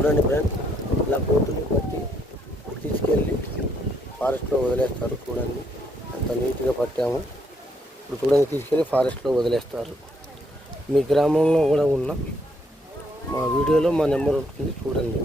చూడండి ఫ్రెండ్స్, ఇలా కోతుల్ని పట్టి తీసుకెళ్ళి ఫారెస్ట్లో వదిలేస్తారు. చూడండి ఎంత నీట్గా పట్టాము. ఇప్పుడు చూడండి, తీసుకెళ్ళి ఫారెస్ట్లో వదిలేస్తారు. మీ గ్రామంలో కూడా ఉన్న మా వీడియోలో మా నెంబర్ ఉంటుంది, చూడండి.